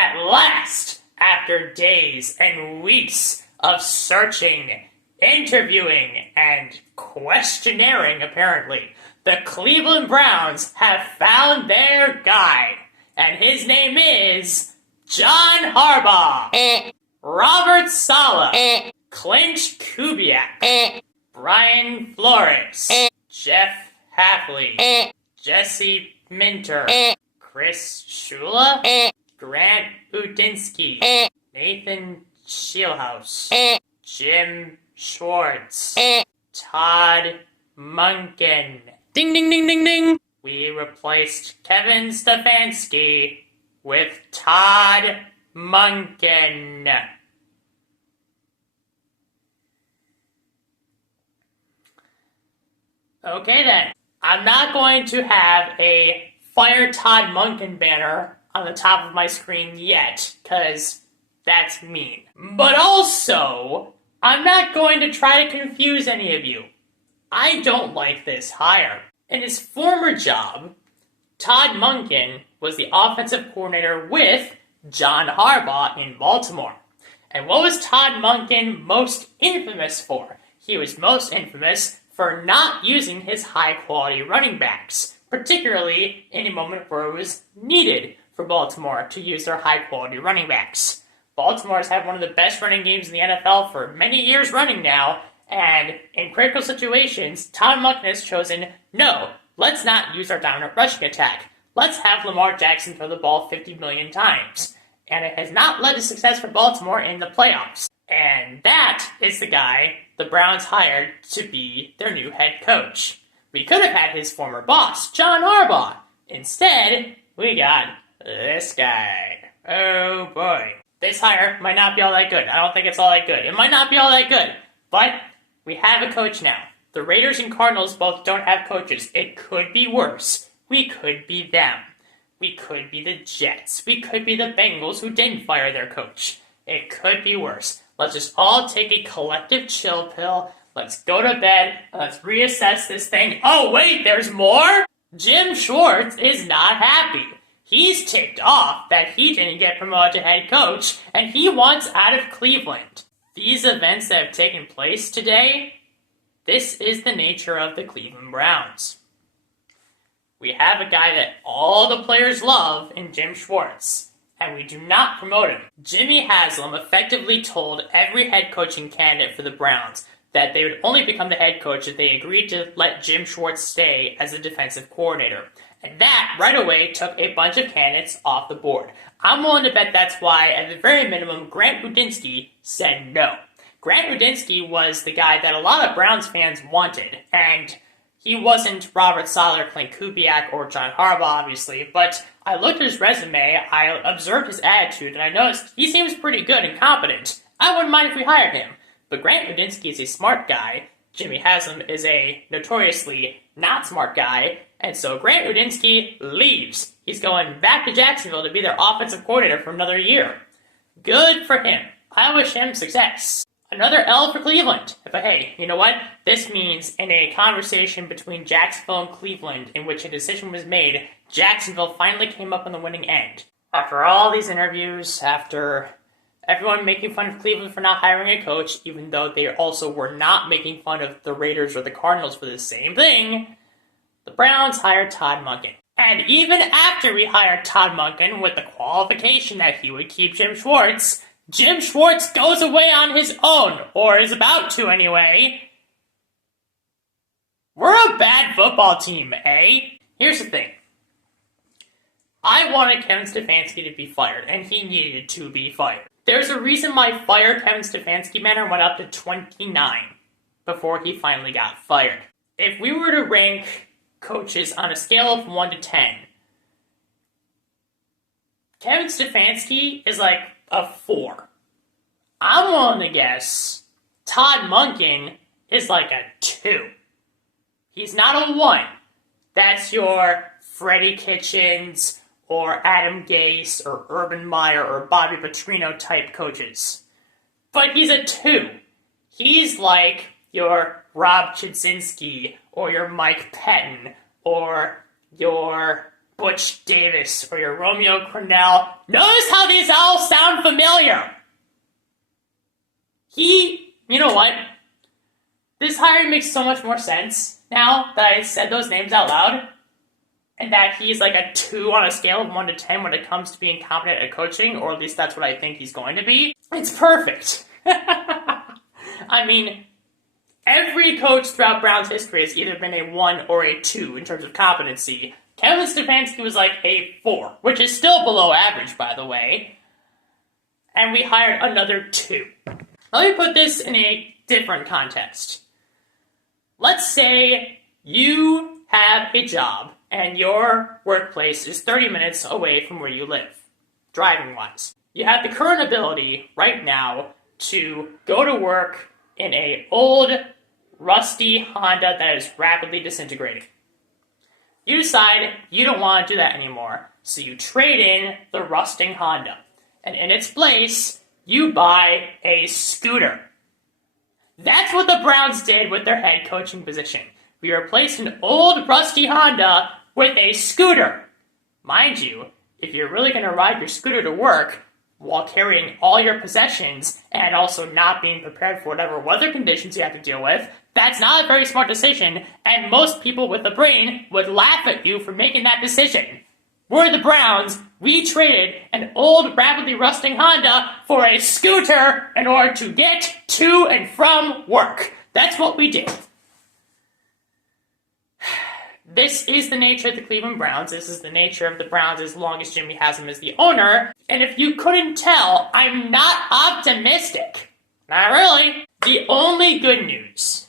At last, after days and weeks of searching, interviewing, and questioning, apparently, the Cleveland Browns have found their guy. And his name is John Harbaugh, Robert Saleh, Clint Kubiak, Brian Flores, Jeff Hafley, Jesse Minter, Chris Shula, Grant Udinsky, Nathan Shielhouse, Jim Schwartz, Todd Monken. Ding, ding, ding, ding, ding. We replaced Kevin Stefanski with Todd Monken. Okay then, I'm not going to have a Fire Todd Monken banner on the top of my screen yet, because that's mean. But also, I'm not going to try to confuse any of you. I don't like this hire. In his former job, Todd Monken was the offensive coordinator with John Harbaugh in Baltimore. And what was Todd Monken most infamous for? He was most infamous for not using his high-quality running backs, particularly in a moment where it was needed for Baltimore to use their high-quality running backs. Baltimore's had one of the best running games in the NFL for many years running now, and in critical situations, Todd Monken has chosen, no, let's not use our dominant rushing attack. Let's have Lamar Jackson throw the ball 50 million times. And it has not led to success for Baltimore in the playoffs. And that is the guy the Browns hired to be their new head coach. We could have had his former boss, John Harbaugh. Instead, we got this guy. Oh boy. This hire might not be all that good. I don't think it's all that good. It might not be all that good. But we have a coach now. The Raiders and Cardinals both don't have coaches. It could be worse. We could be them. We could be the Jets. We could be the Bengals who didn't fire their coach. It could be worse. Let's just all take a collective chill pill. Let's go to bed. Let's reassess this thing. Oh, wait, there's more? Jim Schwartz is not happy. He's ticked off that he didn't get promoted to head coach, and he wants out of Cleveland. These events that have taken place today, this is the nature of the Cleveland Browns. We have a guy that all the players love in Jim Schwartz, and we do not promote him. Jimmy Haslam effectively told every head coaching candidate for the Browns that they would only become the head coach if they agreed to let Jim Schwartz stay as the defensive coordinator. And that, right away, took a bunch of candidates off the board. I'm willing to bet that's why, at the very minimum, Grant Udinsky said no. Grant Udinsky was the guy that a lot of Browns fans wanted, and he wasn't Robert Saleh, Clint Kubiak, or John Harbaugh, obviously, but I looked at his resume, I observed his attitude, and I noticed he seems pretty good and competent. I wouldn't mind if we hired him. But Grant Udinsky is a smart guy, Jimmy Haslam is a notoriously not smart guy, and so Grant Udinsky leaves. He's going back to Jacksonville to be their offensive coordinator for another year. Good for him. I wish him success. Another L for Cleveland. But hey, you know what? This means in a conversation between Jacksonville and Cleveland in which a decision was made, Jacksonville finally came up on the winning end. After all these interviews, after everyone making fun of Cleveland for not hiring a coach, even though they also were not making fun of the Raiders or the Cardinals for the same thing, the Browns hired Todd Monken. And even after we hired Todd Monken with the qualification that he would keep Jim Schwartz goes away on his own, or is about to anyway. We're a bad football team, eh? Here's the thing. I wanted Kevin Stefanski to be fired, and he needed to be fired. There's a reason my fire Kevin Stefanski banner went up to 29 before he finally got fired. If we were to rank coaches on a scale of 1 to 10, Kevin Stefanski is like a 4. I'm willing to guess Todd Monken is like a 2. He's not a 1. That's your Freddie Kitchens or Adam Gase or Urban Meyer or Bobby Petrino type coaches. But he's a 2. He's like your Rob Chudzinski or your Mike Pettin or your Butch Davis or your Romeo Crennel. Notice how these all sound familiar. You know what? This hiring makes so much more sense now that I said those names out loud. And that he's like a 2 on a scale of 1 to 10 when it comes to being competent at coaching, or at least that's what I think he's going to be. It's perfect. I mean, every coach throughout Browns history has either been a 1 or a 2 in terms of competency. Kevin Stefanski was like a 4, which is still below average, by the way. And we hired another 2. Let me put this in a different context. Let's say you have a job and your workplace is 30 minutes away from where you live, driving-wise. You have the current ability right now to go to work in an old, rusty Honda that is rapidly disintegrating. You decide you don't want to do that anymore, so you trade in the rusting Honda, and in its place, you buy a scooter. That's what the Browns did with their head coaching position. We replaced an old, rusty Honda with a scooter. Mind you, if you're really going to ride your scooter to work while carrying all your possessions and also not being prepared for whatever weather conditions you have to deal with, that's not a very smart decision, and most people with a brain would laugh at you for making that decision. We're the Browns. We traded an old, rapidly rusting Honda for a scooter in order to get to and from work. That's what we did. This is the nature of the Cleveland Browns. This is the nature of the Browns as long as Jimmy has him as the owner. And if you couldn't tell, I'm not optimistic. Not really. The only good news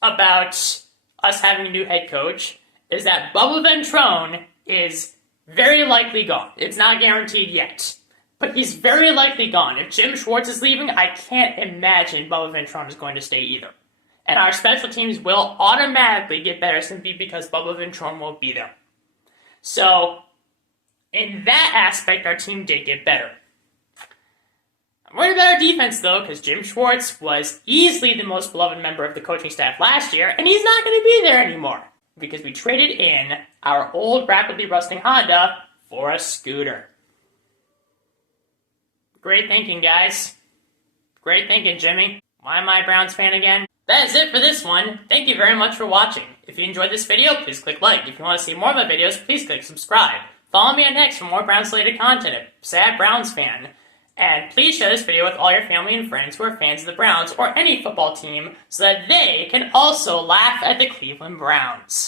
about us having a new head coach is that Bubba Ventrone is very likely gone. It's not guaranteed yet, but he's very likely gone. If Jim Schwartz is leaving, I can't imagine Bubba Ventrone is going to stay either. And our special teams will automatically get better simply because Bubba Ventrone won't be there. So, in that aspect, our team did get better. I'm worried about our defense, though, because Jim Schwartz was easily the most beloved member of the coaching staff last year, and he's not going to be there anymore because we traded in our old, rapidly rusting Honda for a scooter. Great thinking, guys. Great thinking, Jimmy. Why am I a Browns fan again? That is it for this one. Thank you very much for watching. If you enjoyed this video, please click like. If you want to see more of my videos, please click subscribe. Follow me on X for more Browns-related content at Sad Browns Fan. And please share this video with all your family and friends who are fans of the Browns or any football team so that they can also laugh at the Cleveland Browns.